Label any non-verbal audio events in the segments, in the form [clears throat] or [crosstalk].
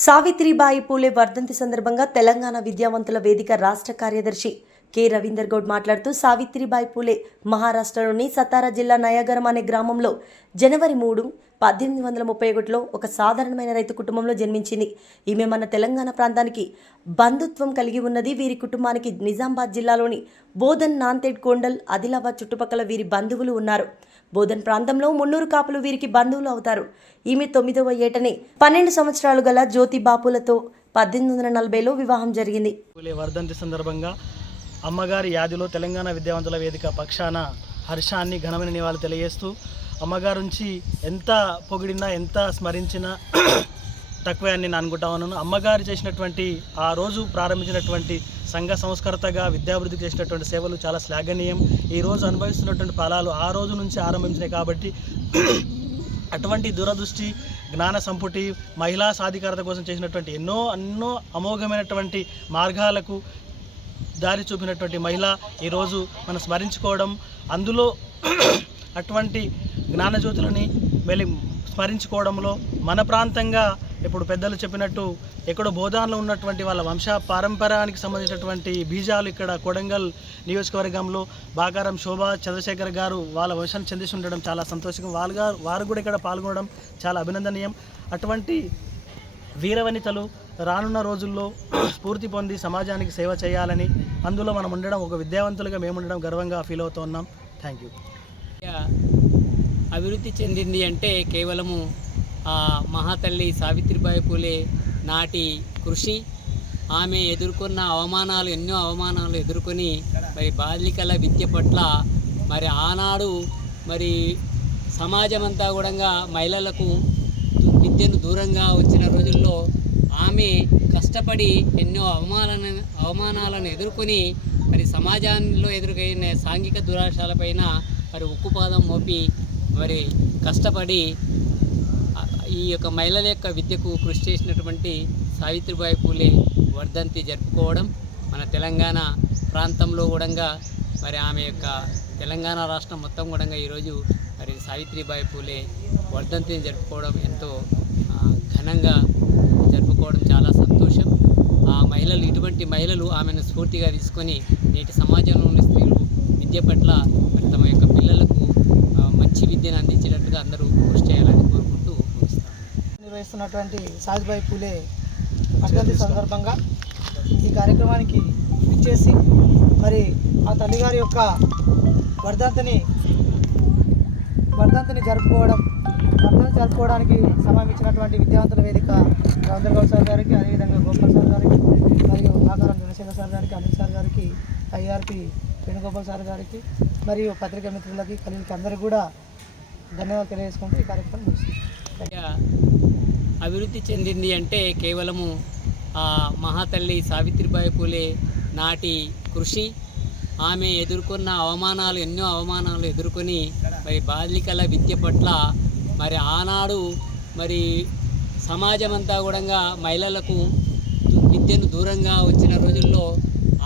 సావిత్రిబాయి పూలే వర్ధంతి సందర్భంగా తెలంగాణ విద్యావంతుల వేదిక రాష్ట్ర కార్యదర్శి కె. రవీందర్ గౌడ్ మాట్లాడుతూ సావిత్రిబాయి పూలే మహారాష్ట్రలోని సతారా జిల్లా నయాగరం అనే గ్రామంలో జనవరి మూడు పద్దెనిమిది వందల ముప్పై ఒకటిలో ఒక సాధారణమైన రైతు కుటుంబంలో జన్మించింది. ఈమె మన తెలంగాణ ప్రాంతానికి బంధుత్వం కలిగి ఉన్నది. వీరి కుటుంబానికి నిజామాబాద్ జిల్లాలోని బోధన్ నాంతేడ్ కొండల్ ఆదిలాబాద్ చుట్టుపక్కల వీరి బంధువులు ఉన్నారు. బోధన్ ప్రాంతంలో మున్నూరు కాపులు వీరికి బంధువులు అవుతారు. ఈమె తొమ్మిదవ ఏటనే పన్నెండు సంవత్సరాలు గల జ్యోతి బాపులతో పద్దెనిమిది వందల నలభైలో వివాహం జరిగింది. వర్ధంతి సందర్భంగా అమ్మగారి యాదిలో తెలంగాణ విద్యావంతుల వేదిక పక్షాన హర్షాన్ని ఘనమైన నివాళులు తెలియజేస్తూ అమ్మగారు నుంచి ఎంత పొగిడినా ఎంత స్మరించినా [clears throat] తక్కువే అని నేను అనుకుంటా ఉన్నాను. అమ్మగారు చేసినటువంటి ఆ రోజు ప్రారంభించినటువంటి సంఘ సంస్కర్తగా విద్యాభివృద్ధికి చేసినటువంటి సేవలు చాలా శ్లాఘనీయం. ఈ రోజు అనుభవిస్తున్నటువంటి ఫలాలు ఆ రోజు నుంచి ఆరంభించినాయి కాబట్టి [clears throat] అటువంటి దురదృష్టి జ్ఞాన సంపుటి మహిళా సాధికారత కోసం చేసినటువంటి ఎన్నో ఎన్నో అమోఘమైనటువంటి మార్గాలకు దారి చూపినటువంటి మహిళ ఈరోజు మనం స్మరించుకోవడం అందులో [clears throat] అటువంటి జ్ఞానజ్యోతులని మెలి స్మరించుకోవడంలో మన ప్రాంతంగా ఇప్పుడు పెద్దలు చెప్పినట్టు ఎక్కడో బోధాన్లో ఉన్నటువంటి వాళ్ళ వంశ పారంపరానికి సంబంధించినటువంటి బీజాలు ఇక్కడ కొడంగల్ నియోజకవర్గంలో బాగారం శోభా చంద్రశేఖర్ గారు వాళ్ళ వంశాన్ని చెందిస్తుండడం ఉండడం చాలా సంతోషంగా వాళ్ళ గారు వారు కూడా ఇక్కడ పాల్గొనడం చాలా అభినందనీయం. అటువంటి వీరవనితలు రానున్న రోజుల్లో స్ఫూర్తి పొంది సమాజానికి సేవ చేయాలని అందులో మనం ఉండడం ఒక విద్యావంతులుగా మేము ఉండడం గర్వంగా ఫీల్ అవుతూ ఉన్నాం. థ్యాంక్ యూ అభివృద్ధి చెందింది అంటే కేవలము ఆ మహాతల్లి సావిత్రిబాయి పూలే నాటి కృషి. ఆమె ఎదుర్కొన్న అవమానాలు ఎన్నో అవమానాలు ఎదుర్కొని మరి బాలికల విద్య పట్ల మరి ఆనాడు మరి సమాజం అంతా కూడా మహిళలకు విద్యను దూరంగా వచ్చిన రోజుల్లో ఆమె కష్టపడి ఎన్నో అవమానాలను అవమానాలను ఎదుర్కొని మరి సమాజంలో ఎదురుకైన సాంఘిక దురాశాలపైన మరి ఉక్కుపాదం మోపి మరి కష్టపడి ఈ యొక్క మహిళల యొక్క విద్యకు కృషి చేసినటువంటి సావిత్రిబాయి పూలే వర్ధంతి జరుపుకోవడం. మన తెలంగాణ ప్రాంతంలో కూడా మరి ఆమె యొక్క తెలంగాణ రాష్ట్రం మొత్తం కూడా ఈరోజు మరి సావిత్రిబాయి పూలే వర్ధంతిని జరుపుకోవడం ఎంతో ఘనంగా జరుపుకోవడం చాలా సంతోషం. ఆ మహిళలు ఇటువంటి మహిళలు ఆమెను స్ఫూర్తిగా తీసుకొని నేటి సమాజంలోని స్త్రీలు విద్య పట్ల మరి తమ యొక్క పిల్లలకు మంచి విద్యను అందించేటట్టుగా అందరూ కృషి చేయాలని కోరుకుంటూ ముగిస్తాను. నిర్వహిస్తున్నటువంటి సాజిబాయి పూలే వర్ధంతి సందర్భంగా ఈ కార్యక్రమానికి విచ్చేసి మరి ఆ తల్లిగారి యొక్క వర్ధంతిని వర్ధంతిని జరుపుకోవడం వర్ధంతి జరుపుకోవడానికి సమయం ఇచ్చినటువంటి విద్యావంతుల వేదిక రవీంద్ర గౌడ్ సార్ గారికి అదేవిధంగా గోపాల్ సార్ గారికి మరియు ఆకారం చంద్రశేఖర్ సార్ గారికి అనిల్ సార్ గారికి ఐఆర్పి వేణుగోపాల్ సార్ గారికి మరియు పత్రికా మిత్రులకి కలిగి అందరికీ కూడా ధన్యవాదాలు తెలియజేసుకుంటూ ఈ కార్యక్రమం అభివృద్ధి చెందింది అంటే కేవలము మహాతల్లి సావిత్రిబాయి పూలే నాటి కృషి. ఆమె ఎదుర్కొన్న అవమానాలు ఎన్నో అవమానాలు ఎదుర్కొని మరి బాలికల విద్య పట్ల మరి ఆనాడు మరి సమాజం అంతా కూడా మహిళలకు విద్యను దూరంగా వచ్చిన రోజుల్లో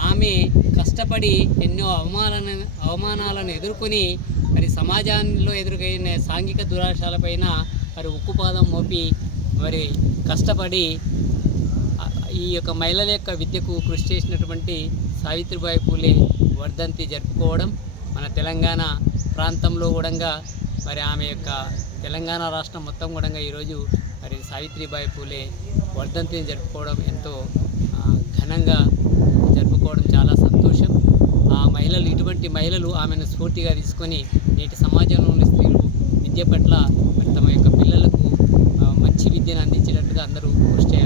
ఆమె కష్టపడి ఎన్నో అవమానాలను అవమానాలను ఎదుర్కొని మరి సమాజంలో ఎదుర్కొన్న సాంఘిక దురాశాలపైన మరి ఉక్కుపాదం మోపి మరి కష్టపడి ఈ యొక్క మహిళల యొక్క విద్యకు కృషి చేసినటువంటి సావిత్రిబాయి పూలే వర్ధంతి జరుపుకోవడం మన తెలంగాణ ప్రాంతంలో కూడా మరి ఆమె యొక్క తెలంగాణ రాష్ట్రం మొత్తం కూడా ఈరోజు మరి సావిత్రిబాయి పూలే వర్ధంతిని జరుపుకోవడం ఎంతో ఘనంగా జరుపుకోవడం చాలా సంతోషం. ఆ మహిళలు ఇటువంటి మహిళలు ఆమెను స్ఫూర్తిగా తీసుకొని నేటి సమాజంలోని స్త్రీలు విద్య పట్ల మరి తమ యొక్క పిల్లలకు మంచి విద్యను అందించేటట్టుగా అందరూ కృషి చేయాలి.